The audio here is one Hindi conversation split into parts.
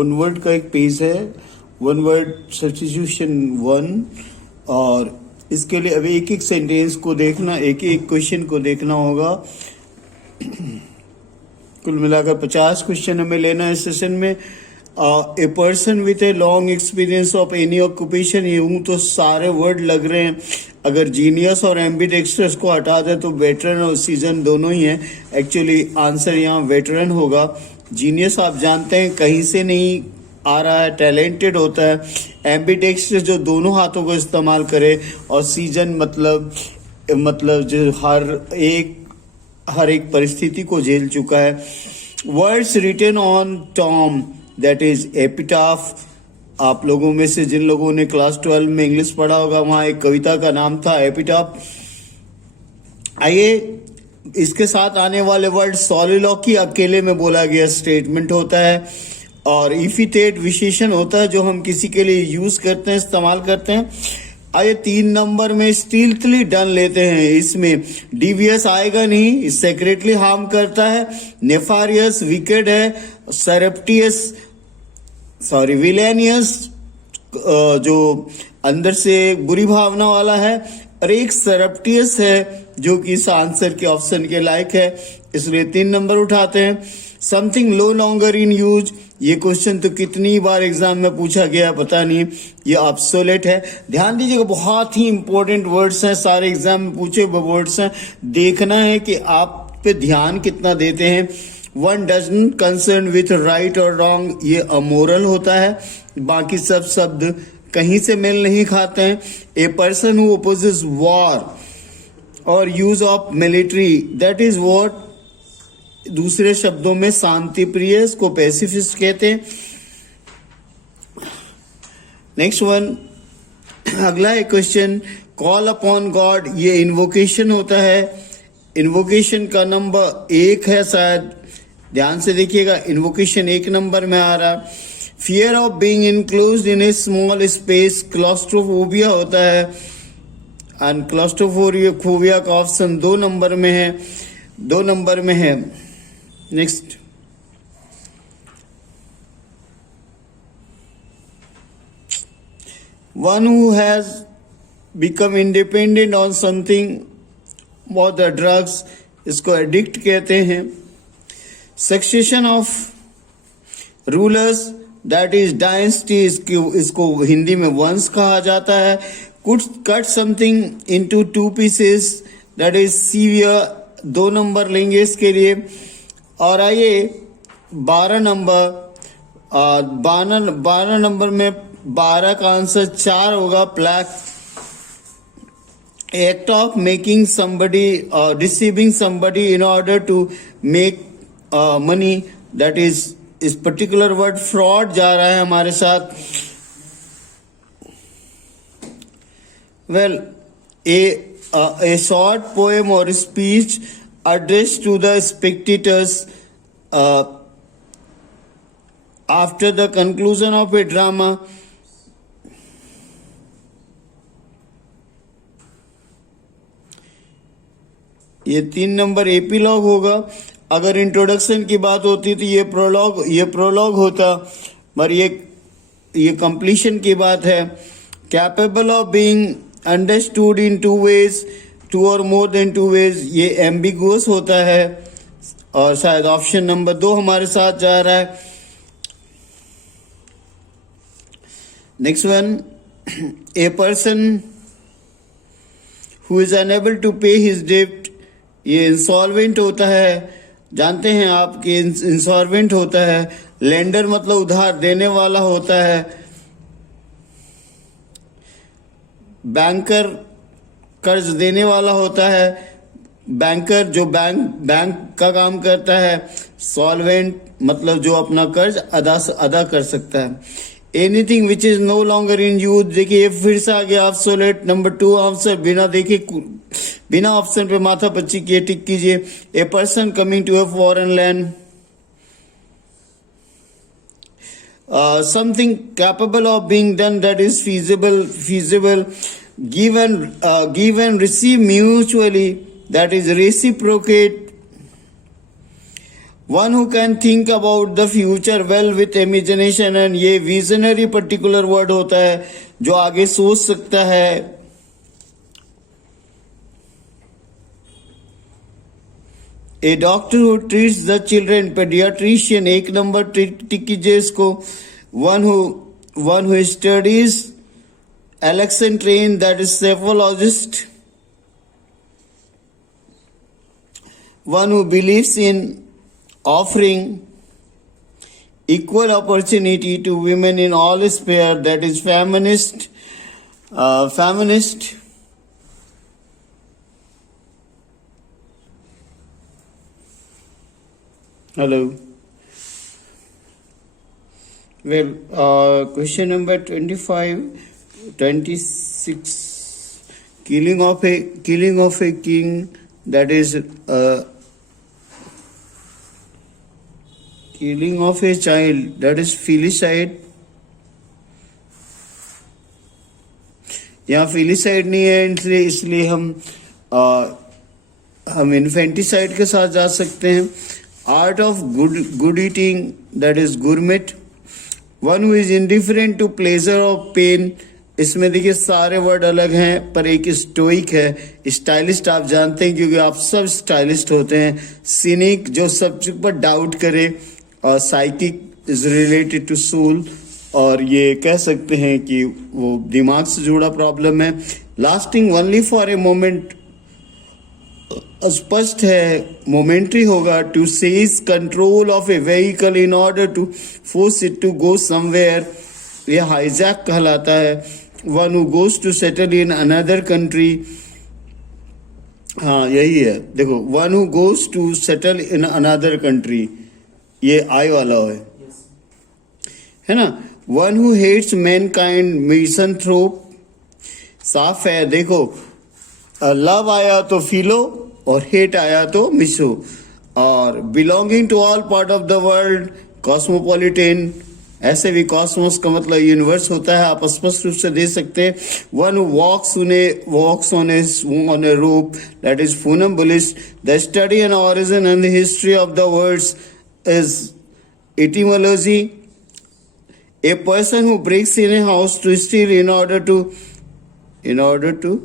वन वर्ड का एक पेज है, वन वर्ड सब्स्टिट्यूशन 1, और इसके लिए अभी एक एक सेंटेंस को देखना, एक एक क्वेश्चन को देखना होगा। कुल मिलाकर 50 क्वेश्चन हमें लेना है इस सेशन में। A person with a long experience of any occupation, यूं तो सारे वर्ड लग रहे हैं। अगर जीनियस और एम्बिडेक्स्ट्रस को हटा दे तो वेटरन और सीजन दोनों ही हैं। एक्चुअली आंसर यहाँ वेटरन होगा। जीनियस आप जानते हैं कहीं से नहीं आ रहा है, टैलेंटेड होता है। एम्बिडेक्स्ट्रस जो दोनों हाथों को इस्तेमाल करे, और सीजन मतलब जो हर एक परिस्थिति को झेल चुका है। Words written on tomb, that is epitaph. आप लोगों में से जिन लोगों ने क्लास 12 में इंग्लिश पढ़ा होगा, वहां एक कविता का नाम था एपिटाफ। आइए, इसके साथ आने वाले वर्ड सॉलिलॉकी अकेले में बोला गया स्टेटमेंट होता है, और इफिटेट विशेषण होता है जो हम किसी के लिए यूज करते हैं, इस्तेमाल करते हैं। आइए 3 नंबर में स्टील्थली डन लेते हैं। इसमें डिवियस आएगा नहीं, सेक्रेटली हार्म करता है। नेफारियस विकेड है। विलेनियस जो अंदर से बुरी भावना वाला है। और एक सरप्टियस है जो कि इस आंसर के ऑप्शन के लायक है, इसलिए 3 नंबर उठाते हैं। Something no longer in use, ये क्वेश्चन तो कितनी बार एग्जाम में पूछा गया पता नहीं, ये ऑब्सोलेट है। ध्यान दीजिएगा, बहुत ही इंपॉर्टेंट वर्ड्स हैं, सारे एग्जाम में पूछे हुए वर्ड्स हैं। देखना है कि आप पे ध्यान कितना देते हैं। One doesn't concern with right और रॉन्ग, ये अमोरल होता है। बाकी सब शब्द कहीं से मेल नहीं खाते हैं। ए पर्सन हु ओपोजेस वॉर और use of military, that is what, दूसरे शब्दों में शांति प्रिय, इसको पैसिफिस्ट कहते हैं। नेक्स्ट वन, अगला है क्वेश्चन, कॉल अपॉन गॉड, ये इन्वोकेशन होता है। इन्वोकेशन का नंबर 1 है शायद, ध्यान से देखिएगा, इन्वोकेशन 1 नंबर में आ रहा। Fear of being enclosed in A small space, claustrophobia होता है। एंड क्लॉस्ट्रोफोबिया का ऑप्शन 2 नंबर में है। Next, one who has become independent on something, बहुत द ड्रग्स, इसको एडिक्ट कहते हैं। Succession of rulers, that is dynasty, इसको हिंदी में वंश कहा जाता है। Could cut something into 2 pieces, that is severe, 2 number लेंगे इसके लिए। और आइए 12 नंबर में 12 का आंसर 4 होगा, plaque. Act of making somebody deceiving somebody in order to make money, that is, इस पर्टिकुलर वर्ड फ्रॉड जा रहा है हमारे साथ। Well, a short poem or speech addressed to the spectators after the conclusion of a drama. ये 3 नंबर एपिलॉग होगा। अगर इंट्रोडक्शन की बात होती तो ये प्रोलॉग होता, पर ये कंप्लीशन की बात है। Capable of being understood in 2 ways, 2 or more than 2 ways, ये एम्बिगुअस होता है, और शायद ऑप्शन नंबर 2 हमारे साथ जा रहा है। Next one, a person who is unable to pay his डेब्ट, ये इंसॉल्वेंट होता है। जानते हैं आप कि इंसॉल्वेंट होता है। लेंडर मतलब उधार देने वाला होता है। बैंकर कर्ज देने वाला होता है। बैंकर जो बैंक का काम करता है। सॉल्वेंट मतलब जो अपना कर्ज अदा कर सकता है। Anything which is no longer in use, देखिए फिर से आ गया ऑब्सोलेट। नंबर 2 आंसर बिना ऑप्शन पे माथा पच्ची किए टिक कीजिए। A person coming to a foreign land, something capable of being done, that is feasible, give and receive mutually, that is reciprocate. One who can think about the future well with imagination, and ये विजनरी पर्टिकुलर वर्ड होता है जो आगे सोच सकता है। A doctor who treats the children, paediatrician, एक नंबर टिक कीजिए इसको। One who studies Alexandrine, that is cephalologist. One who believes in offering equal opportunity to women in all spheres, that is feminist. Hello. Well, question number 26, killing of a king, that is killing of a child, that is filicide। यहाँ filicide नहीं है, इसलिए हम infanticide के साथ जा सकते हैं। art of good eating, that is gourmet। one who is indifferent to pleasure or pain, इसमें देखिए सारे वर्ड अलग हैं पर एक स्टोइक है। स्टाइलिस्ट आप जानते हैं क्योंकि आप सब स्टाइलिस्ट होते हैं। सिनिक, जो सब्जेक्ट पर डाउट करे, और psychic is related to soul, और ये कह सकते हैं कि वो दिमाग से जुड़ा प्रॉब्लम है। Lasting only for a moment, स्पष्ट है मोमेंट्री होगा। To seize control of a vehicle in order to force it to go somewhere, ये हाईजैक कहलाता है। One who goes to settle in another country, हाँ यही है, देखो one who goes to settle in another country, ये आई वाला है ना। One who hates mankind, misanthrope, साफ है। देखो लव आया तो फिलो और हेट आया तो मिसो, और belonging to all part of the world, cosmopolitan, ऐसे भी कॉस्मोस का मतलब यूनिवर्स होता है, आप स्पष्ट रूप से दे सकते हैं। One walks on a rope, that is funambulist. The study and origin and the history of the words is etymology. A person who breaks in a house to steal in order to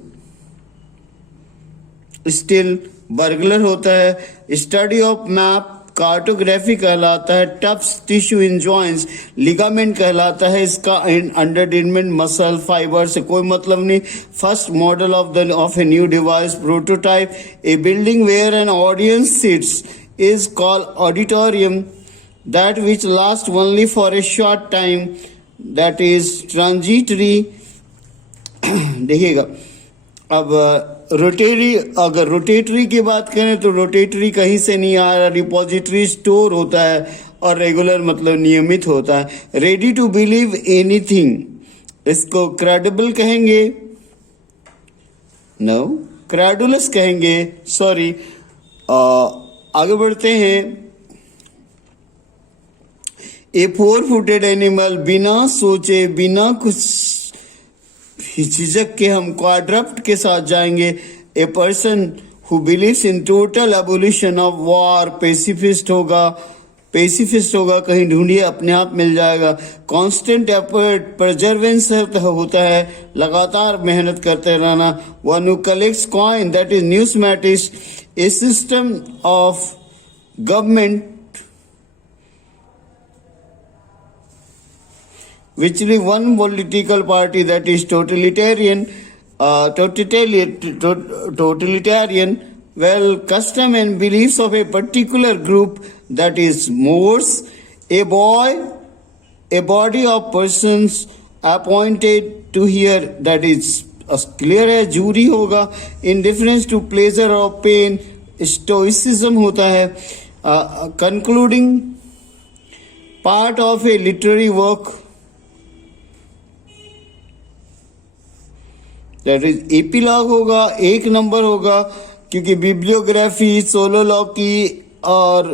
steal, burglar होता है। स्टडी ऑफ मैप, कार्टोग्राफी कहलाता है। टफ्स टिश्यू इन जॉइंट्स, लिगामेंट कहलाता है इसका। अंडरडेनमेंट, मसल फाइबर से कोई मतलब नहीं। First model of a new device, prototype. A building where an audience sits is called auditorium. That which last only for a short time, that is transitory. देखिएगा अब रोटेटरी, अगर रोटेटरी की बात करें तो रोटेटरी कहीं से नहीं आ रहा। रिपोजिटरी स्टोर होता है, और रेगुलर मतलब नियमित होता है। रेडी टू बिलीव एनीथिंग, इसको क्रेडिबल कहेंगे, नो क्रेडुलस कहेंगे, सॉरी। आगे बढ़ते हैं। ए 4-footed एनिमल, बिना सोचे बिना कुछ झिझक के हम क्वाड्रप्ट के साथ जाएंगे। ए person who believes in total abolition of war, pacifist होगा, कहीं ढूंढिए अपने आप मिल जाएगा। कांस्टेंट एफर्ट, परजर्वेंस होता है, लगातार मेहनत करते रहना। One who collects coin, that is numismatist. A system of government which is one political party, that is totalitarian. Well, custom and beliefs of a particular group, that is Moors. A body of persons appointed to hear, that is clear है, jury होगा। Indifference to pleasure or pain, stoicism होता है। Concluding part of a literary work, that is epilogue होगा, एक नंबर होगा, क्योंकि बिब्लियोग्राफी, सोलोलॉकी और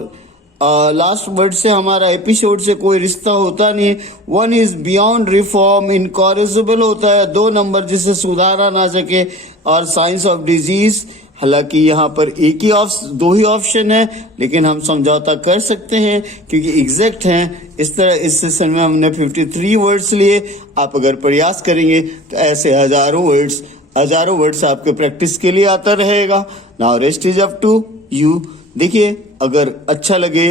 लास्ट वर्ड से हमारा एपिसोड से कोई रिश्ता होता नहीं है। One is beyond reform, incorrigible होता है, 2 नंबर जिसे सुधारा ना सके। और साइंस ऑफ डिजीज, हालांकि यहाँ पर दो ही ऑप्शन है, लेकिन हम समझौता कर सकते हैं क्योंकि एग्जैक्ट हैं। इस तरह इस सेशन में हमने 53 वर्ड्स लिए। आप अगर प्रयास करेंगे तो ऐसे हजारों वर्ड्स आपके प्रैक्टिस के लिए आता रहेगा। Now rest is up to you. देखिए, अगर अच्छा लगे